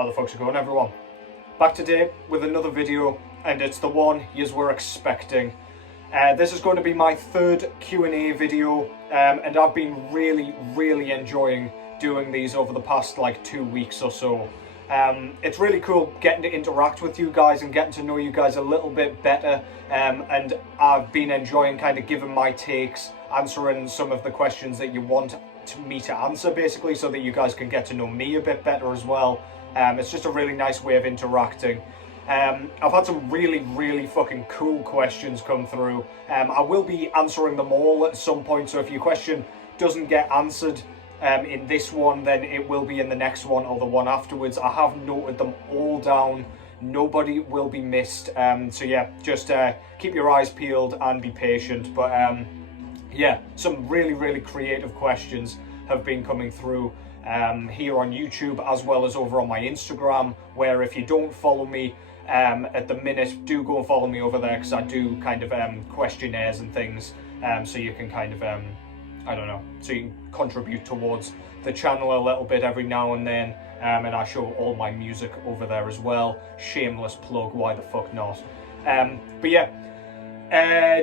How the fuck's it going, everyone? Back today with another video, and it's the one yous were expecting. This is going to be my third Q&A video, and I've been really enjoying doing these over the past like 2 weeks or so. It's really cool getting to interact with you guys and getting to know you guys a little bit better, and I've been enjoying kind of giving my takes, answering some of the questions that you want me to answer, basically, so that you guys can get to know me a bit better as well. It's just a really nice way of interacting. I've had some really fucking cool questions come through. I will be answering them all at some point, so if your question doesn't get answered in this one, then it will be in the next one or the one afterwards. I have noted them all down. Nobody will be missed. So yeah, just keep your eyes peeled and be patient. But yeah, some really creative questions have been coming through here on YouTube, as well as over on my Instagram, where if you don't follow me at the minute, do go and follow me over there, because I do kind of questionnaires and things, so you can kind of I don't know, so you can contribute towards the channel a little bit every now and then, and I show all my music over there as well. Shameless plug, why the fuck not? But yeah,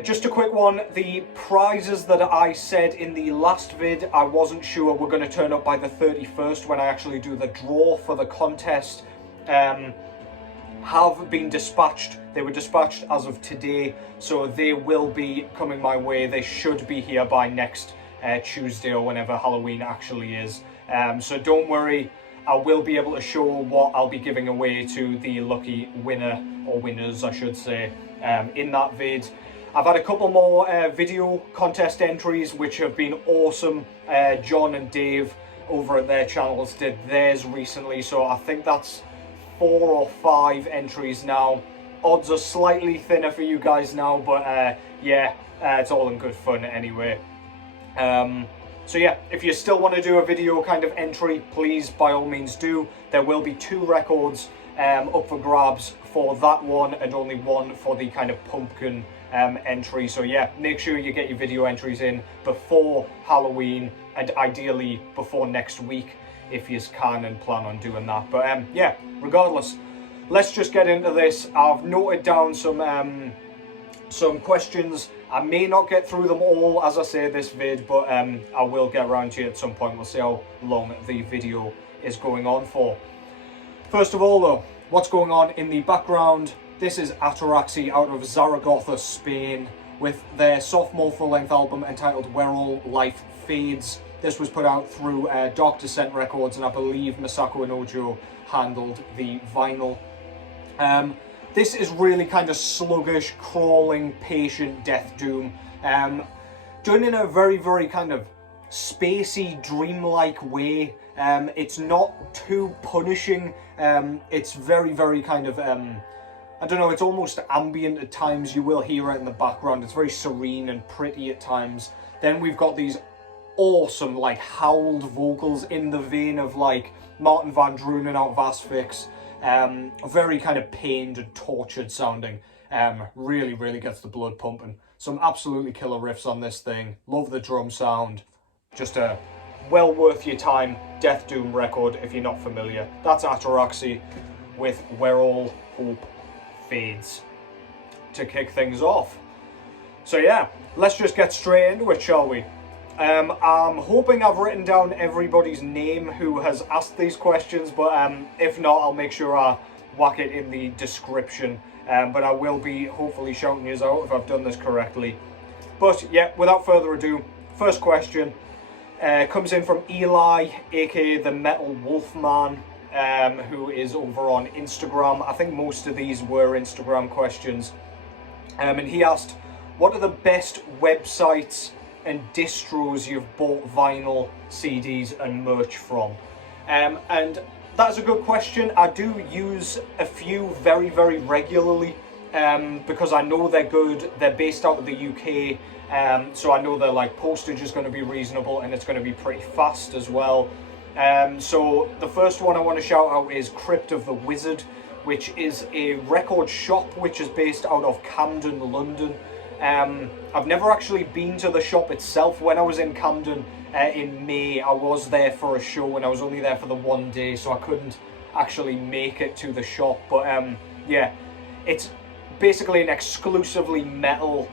just a quick one. The prizes that I said in the last vid I wasn't sure were going to turn up by the 31st when I actually do the draw for the contest, have been dispatched. They were dispatched as of today, so they will be coming my way. They should be here by next Tuesday or whenever Halloween actually is. So don't worry, I will be able to show what I'll be giving away to the lucky winner, or winners I should say, in that vid. I've had a couple more video contest entries which have been awesome. John and Dave over at their channels did theirs recently, so I think that's 4 or 5 entries now. Odds are slightly thinner for you guys now, but yeah, it's all in good fun anyway. So yeah, if you still want to do a video kind of entry, please by all means do. There will be 2 records up for grabs for that one, and only 1 for the kind of pumpkin entry. So yeah, make sure you get your video entries in before Halloween, and ideally before next week if you can and plan on doing that. But yeah, regardless, let's just get into this. I've noted down some questions. I may not get through them all as I say this vid, but I will get around to it at some point. We'll see how long the video is going on for. First of all though, what's going on in the background? This is Ataraxy out of Zaragoza, Spain, with their sophomore full-length album entitled Where All Life Fades. This was put out through Dark Descent Records, and I believe Masako and Ojo handled the vinyl. This is really kind of sluggish, crawling, patient death doom, done in a very kind of spacey, dreamlike way. It's not too punishing. It's very kind of I don't know, it's almost ambient at times. You will hear it in the background. It's very serene and pretty at times. Then we've got these awesome like howled vocals in the vein of like Martin van Drunen out of Asphyx. Very kind of pained and tortured sounding. Really gets the blood pumping. Some absolutely killer riffs on this thing. Love the drum sound. Just a well worth your time death doom record if you're not familiar. That's Ataraxy with Where All Hope Fades to kick things off. So yeah, let's just get straight into it, shall we? I'm hoping I've written down everybody's name who has asked these questions, but if not, I'll make sure I whack it in the description. But I will be hopefully shouting you out if I've done this correctly. But yeah, without further ado, first question comes in from Eli, aka the Metal Wolfman, who is over on Instagram. I think most of these were Instagram questions. And he asked, what are the best websites and distros you've bought vinyl, CDs and merch from? And that's a good question. I do use a few very regularly, because I know they're good. They're based out of the UK, so I know their like postage is going to be reasonable, and it's going to be pretty fast as well. So the first one I want to shout out is Crypt of the Wizard, which is a record shop which is based out of Camden, London. I've never actually been to the shop itself. When I was in Camden in May, I was there for a show, and I was only there for the one day, so I couldn't actually make it to the shop. But yeah, it's basically an exclusively metal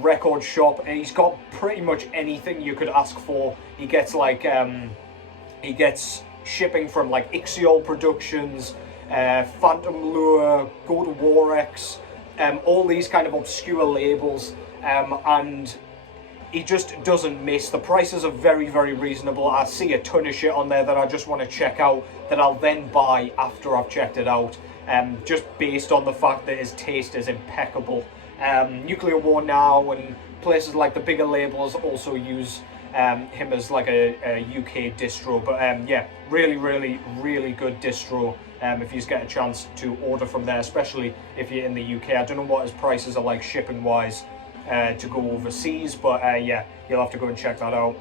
record shop, and he's got pretty much anything you could ask for. He gets like he gets shipping from like Ixiol Productions, Phantom Lure, Go to Warex, all these kind of obscure labels, and he just doesn't miss. The prices are very, very reasonable. I see a ton of shit on there that I just want to check out, that I'll then buy after I've checked it out, just based on the fact that his taste is impeccable. Nuclear War Now and places like the bigger labels also use him as like a UK distro. But yeah, really, really, really good distro. If you get a chance to order from there, especially if you're in the UK. I don't know what his prices are like shipping wise to go overseas, but yeah, you'll have to go and check that out.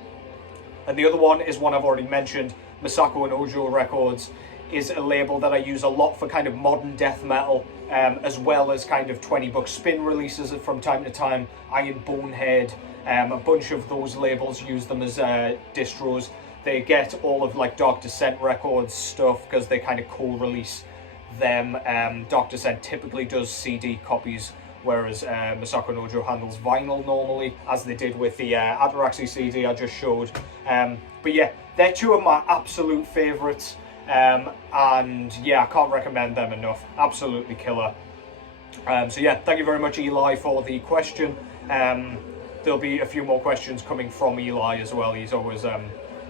And the other one is one I've already mentioned. Masako and Ojo Records is a label that I use a lot for kind of modern death metal, as well as kind of 20-buck spin releases from time to time. Iron Bonehead, a bunch of those labels use them as distros. They get all of like Dark Descent Records stuff because they kind of co-release them. Dark Descent typically does CD copies, whereas Masako and Ojo handles vinyl normally, as they did with the Ataraxy CD I just showed. But yeah, they're two of my absolute favourites, and yeah, I can't recommend them enough. Absolutely killer. So yeah, thank you very much, Eli, for the question. There'll be a few more questions coming from Eli as well. He's always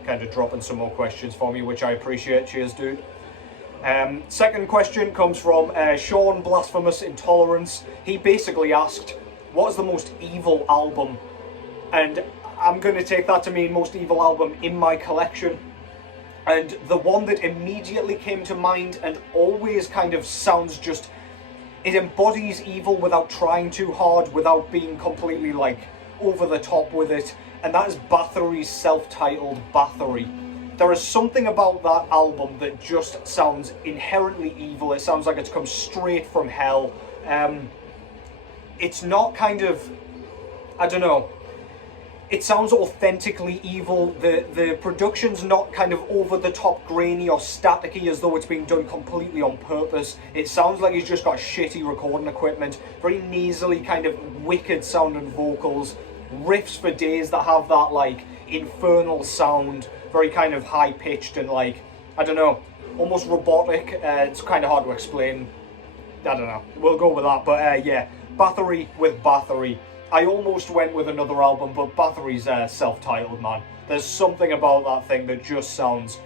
kind of dropping some more questions for me, which I appreciate. Cheers, dude. Second question comes from Sean Blasphemous Intolerance. He basically asked, what is the most evil album? And I'm going to take that to mean most evil album in my collection. And the one that immediately came to mind and always kind of sounds just, it embodies evil without trying too hard, without being completely like over the top with it, and that is Bathory's self-titled Bathory. There is something about that album that just sounds inherently evil. It sounds like it's come straight from hell. It's not kind of, I don't know, it sounds authentically evil. The production's not kind of over the top grainy or staticky as though it's being done completely on purpose. It sounds like he's just got shitty recording equipment, very nasally kind of wicked sounding vocals, riffs for days that have that like infernal sound, very kind of high pitched and like, I don't know, almost robotic. It's kind of hard to explain. I don't know, we'll go with that. But yeah, Bathory with Bathory. I almost went with another album, but Bathory's self-titled, man. There's something about that thing that just sounds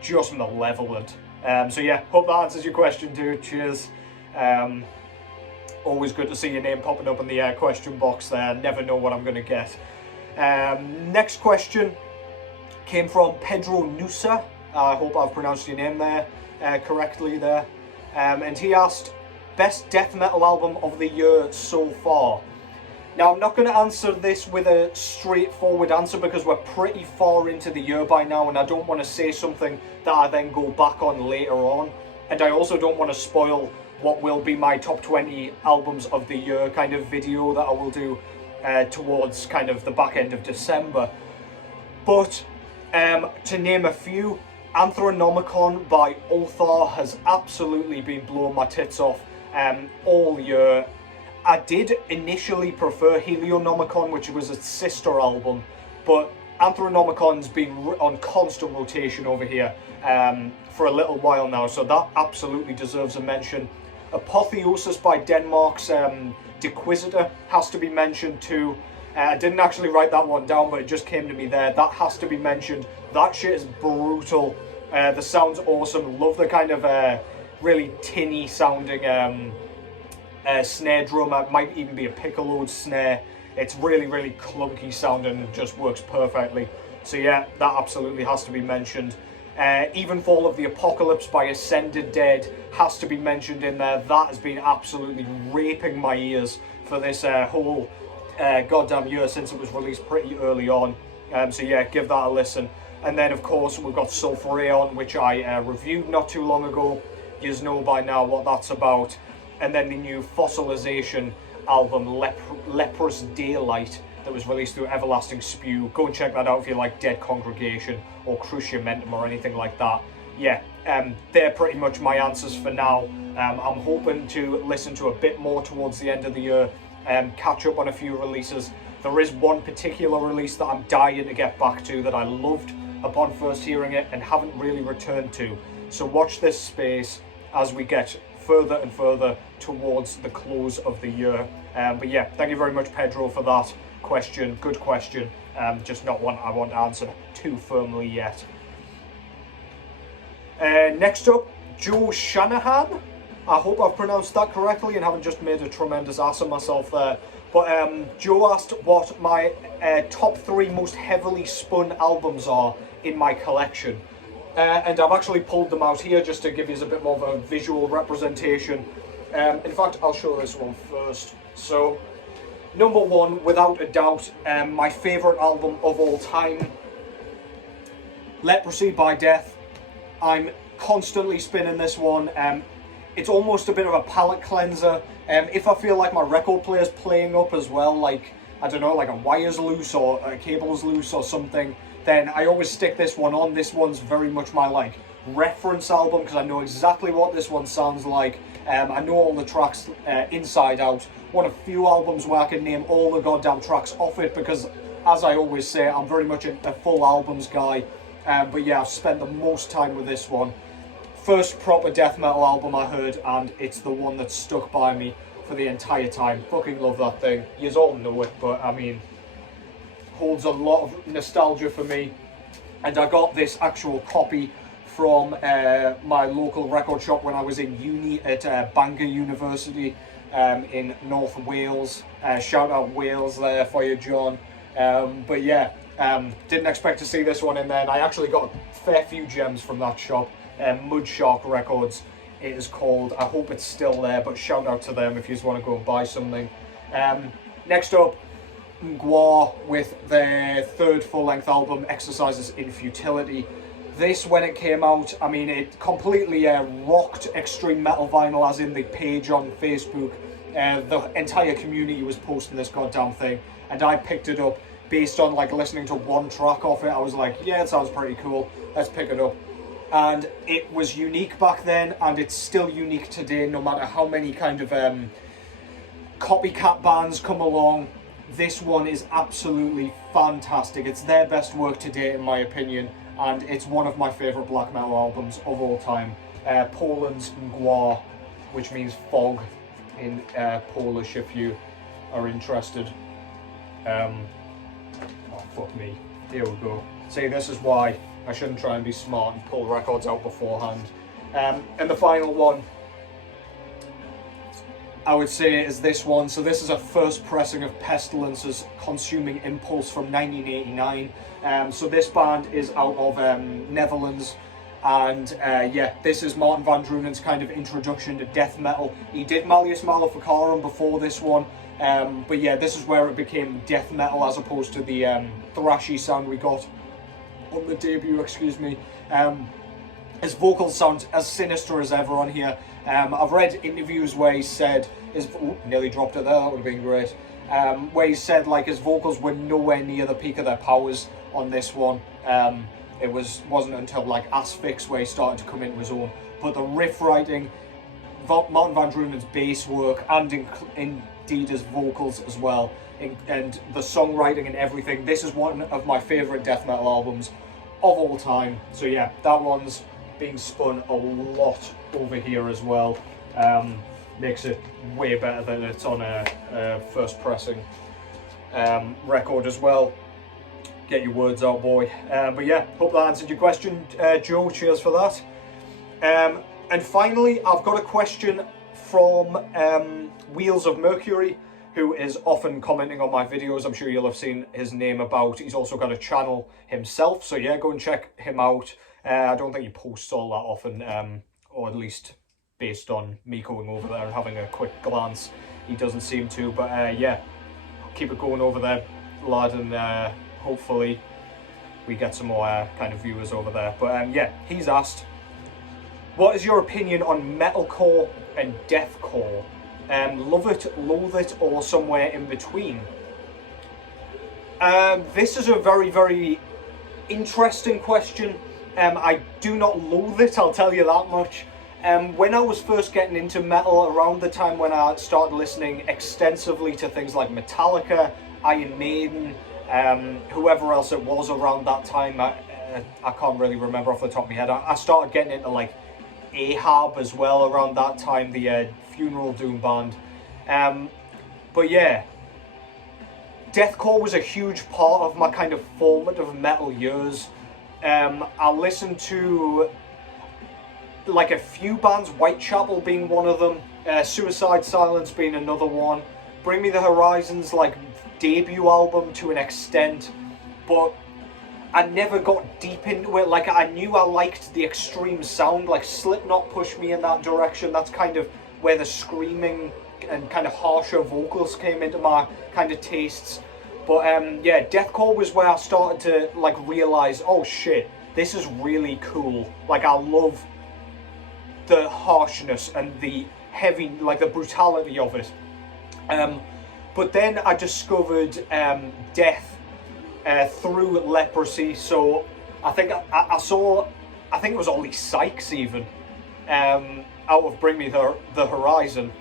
just malevolent. So yeah, hope that answers your question, dude. Cheers. Always good to see your name popping up in the question box there. Never know what I'm going to get. Next question came from Pedro Nusa. I hope I've pronounced your name there correctly there. And he asked, best death metal album of the year so far. Now, I'm not going to answer this with a straightforward answer because we're pretty far into the year by now, and I don't want to say something that I then go back on later on. And I also don't want to spoil what will be my top 20 albums of the year kind of video that I will do towards kind of the back end of December. But to name a few, Anthronomicon by Ulthar has absolutely been blowing my tits off all year. I did initially prefer Helionomicon, which was its sister album, but Anthronomicon's been on constant rotation over here for a little while now, so that absolutely deserves a mention. Apotheosis by Denmark's Dequisitor has to be mentioned too. I didn't actually write that one down, but it just came to me there. That has to be mentioned. That shit is brutal. The sound's awesome. Love the kind of really tinny sounding snare drum. It might even be a piccolo snare. It's really, really clunky sounding and just works perfectly. So yeah, that absolutely has to be mentioned. Even Fall of the Apocalypse by Ascended Dead has to be mentioned in there. That has been absolutely raping my ears for this whole goddamn year since it was released pretty early on. So yeah, give that a listen. And then of course we've got Sulphureon, which I reviewed not too long ago. You know by now what that's about. And then the new Fossilization album, Leprous Daylight, that was released through Everlasting Spew. Go and check that out if you like Dead Congregation or Cruciamentum or anything like that. Yeah, they're pretty much my answers for now. I'm hoping to listen to a bit more towards the end of the year, catch up on a few releases. There is one particular release that I'm dying to get back to that I loved upon first hearing it and haven't really returned to. So watch this space as we get further and further towards the close of the year. But yeah, thank you very much, Pedro, for that question. Good question. Just not one I want to answer too firmly yet. Next up, Joe Shanahan. I hope I've pronounced that correctly and haven't just made a tremendous ass of myself there. But Joe asked what my top 3 most heavily spun albums are in my collection. And I've actually pulled them out here just to give you a bit more of a visual representation. In fact, I'll show this one first. So, number 1, without a doubt, my favourite album of all time, Leprosy by Death. I'm constantly spinning this one. It's almost a bit of a palate cleanser. If I feel like my record player's playing up as well, like, I don't know, like a wire's loose or a cable's loose or something, then I always stick this one on. This one's very much my, like, reference album because I know exactly what this one sounds like. I know all the tracks inside out. One of few albums where I can name all the goddamn tracks off it because, as I always say, I'm very much a full albums guy. But yeah, I've spent the most time with this one. First proper death metal album I heard, and it's the one that stuck by me for the entire time. Fucking love that thing. You all know it, but I mean, holds a lot of nostalgia for me. And I got this actual copy from my local record shop when I was in uni at Bangor University in North Wales. Shout out Wales there for you, John. But yeah, didn't expect to see this one in there, and I actually got a fair few gems from that shop. Mudshark Records it is called. I hope it's still there, but shout out to them if you just want to go and buy something. Next up, Ngwa with their 3rd full-length album, Exercises in Futility. This, when it came out, I mean, it completely rocked extreme metal vinyl, as in the page on Facebook. The entire community was posting this goddamn thing, and I picked it up based on, like, listening to one track off it. I was like, yeah, it sounds pretty cool, let's pick it up. And it was unique back then, and it's still unique today, no matter how many kind of copycat bands come along. This one is absolutely fantastic. It's their best work to date, in my opinion, and it's one of my favourite black metal albums of all time. Poland's Ngwa, which means fog in Polish, if you are interested. Oh, fuck me. Here we go. See, this is why I shouldn't try and be smart and pull records out beforehand. And the final one, I would say, is this one. So this is a first pressing of Pestilence's Consuming Impulse from 1989. So this band is out of Netherlands. And yeah, this is Martin van Druenen's kind of introduction to death metal. He did Malleus Maleficarum before this one. But yeah, this is where it became death metal as opposed to the thrashy sound we got on the debut, excuse me. His vocals sound as sinister as ever on here. I've read interviews where he said, nearly dropped it there, that would have been great. Where he said like his vocals were nowhere near the peak of their powers on this one. It wasn't until like Asphyx where he started to come into his own. But the riff writing, Martin van Druenen's bass work, and indeed his vocals as well, and the songwriting and everything. This is one of my favourite death metal albums of all time. So yeah, that one's being spun a lot over here as well. Makes it way better than it's on a first pressing record as well. Get your words out, boy. But yeah, hope that answered your question, Joe. Cheers for that. And finally, I've got a question from Wheels of Mercury, who is often commenting on my videos. I'm sure you'll have seen his name about. He's also got a channel himself, so yeah, go and check him out. I don't think he posts all that often, or at least based on me going over there and having a quick glance, he doesn't seem to. But yeah, keep it going over there, lad, and hopefully we get some more kind of viewers over there. But yeah, he's asked, what is your opinion on metalcore and deathcore? Love it, loathe it, or somewhere in between? This is a very, very interesting question. I do not loathe it, I'll tell you that much. When I was first getting into metal, around the time when I started listening extensively to things like Metallica, Iron Maiden, whoever else it was around that time, I can't really remember off the top of my head. I started getting into like Ahab as well around that time, the Funeral Doom band. But yeah, deathcore was a huge part of my kind of formative metal years. I listened to like a few bands, Whitechapel being one of them, Suicide Silence being another one, Bring Me the Horizon's like debut album to an extent, but I never got deep into it. Like, I knew I liked the extreme sound, like Slipknot pushed me in that direction. That's kind of where the screaming and kind of harsher vocals came into my kind of tastes. But yeah, deathcore was where I started to like realize, oh shit, this is really cool. Like, I love the harshness and the heavy, like the brutality of it. But then I discovered death through Leprosy. So I think I saw, I think it was Ollie Sykes even, out of Bring Me the Horizon,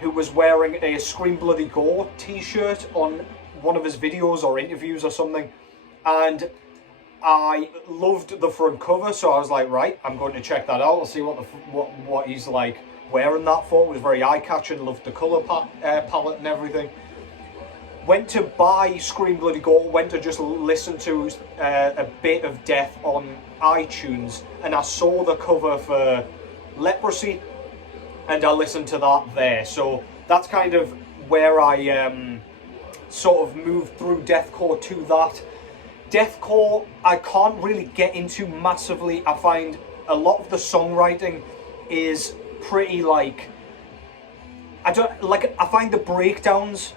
who was wearing a Scream Bloody Gore t-shirt on one of his videos or interviews or something, and I loved the front cover, so I was like, right, I'm going to check that out. I'll see what he's like wearing that for. It was very eye-catching, loved the colour palette and everything. Went to buy Scream Bloody Gore, went to just listen to a bit of Death on iTunes, and I saw the cover for Leprosy, and I listened to that there. So that's kind of where I sort of moved through deathcore to that. Deathcore, I can't really get into massively. I find a lot of the songwriting is pretty like, I find the breakdowns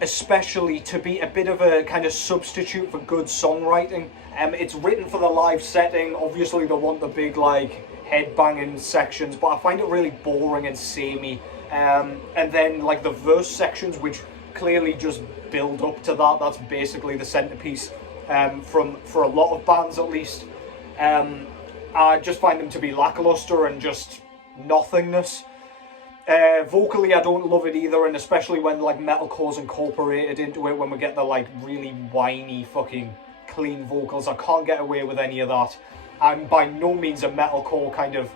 especially to be a bit of a kind of substitute for good songwriting. It's written for the live setting. Obviously they want the big like headbanging sections, but I find it really boring and samey. And then like the verse sections, which clearly just build up to that. That's basically the centerpiece for a lot of bands at least. I just find them to be lackluster and just nothingness. Vocally, I don't love it either, and especially when like metalcore's incorporated into it, when we get the like really whiny fucking clean vocals. I can't get away with any of that. I'm by no means a metalcore kind of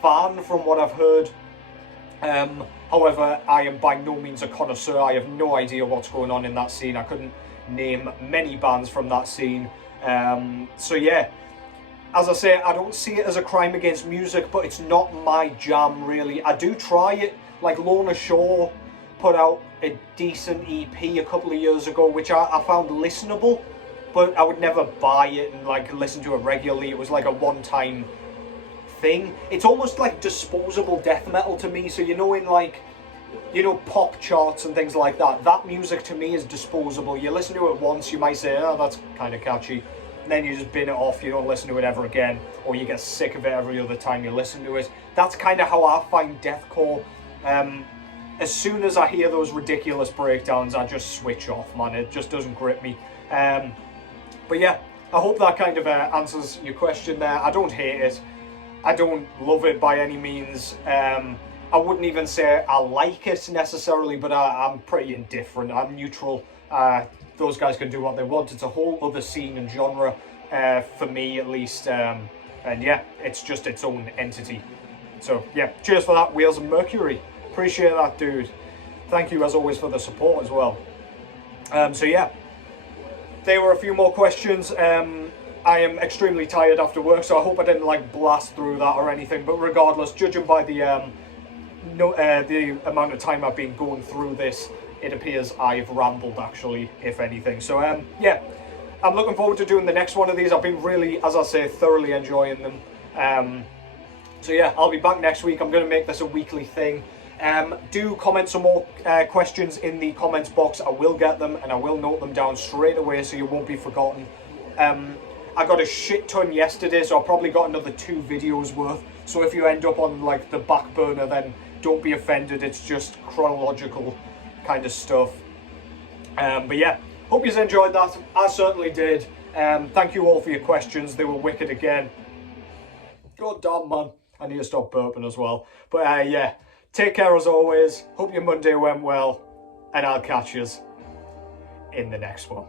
fan from what I've heard. However, I am by no means a connoisseur. I have no idea what's going on in that scene. I couldn't name many bands from that scene. So yeah, as I say, I don't see it as a crime against music, but it's not my jam really. I do try it. Like Lorna Shore put out a decent EP a couple of years ago, which I found listenable, but I would never buy it and like listen to it regularly. It was like a one-time thing. It's almost like disposable death metal to me. So you know, in like, you know, pop charts and things like that, that music to me is disposable. You listen to it once, you might say, oh, that's kind of catchy, and then you just bin it off. You don't listen to it ever again, or you get sick of it every other time you listen to it. That's kind of how I find deathcore. As soon as I hear those ridiculous breakdowns, I just switch off, man. It just doesn't grip me. But yeah, I hope that kind of answers your question there. I don't hate it. I don't love it by any means. I wouldn't even say I like it necessarily, but I'm pretty indifferent. I'm neutral. Those guys can do what they want. It's a whole other scene and genre, for me at least. And yeah, it's just its own entity. So yeah, cheers for that, Wheels and Mercury. Appreciate that, dude. Thank you as always for the support as well. So yeah, there were a few more questions. I am extremely tired after work, so I hope I didn't like blast through that or anything. But regardless, judging by the amount of time I've been going through this, it appears I've rambled actually, if anything. So yeah, I'm looking forward to doing the next one of these. I've been really, as I say, thoroughly enjoying them. So yeah, I'll be back next week. I'm going to make this a weekly thing. Do comment some more questions in the comments box. I will get them and I will note them down straight away so you won't be forgotten. I got a shit ton yesterday, so I probably got another 2 videos worth. So if you end up on like the back burner, then don't be offended. It's just chronological kind of stuff. But yeah, hope you enjoyed that. I certainly did. Thank you all for your questions. They were wicked again. God damn, man. I need to stop burping as well. But yeah, take care as always. Hope your Monday went well. And I'll catch you in the next one.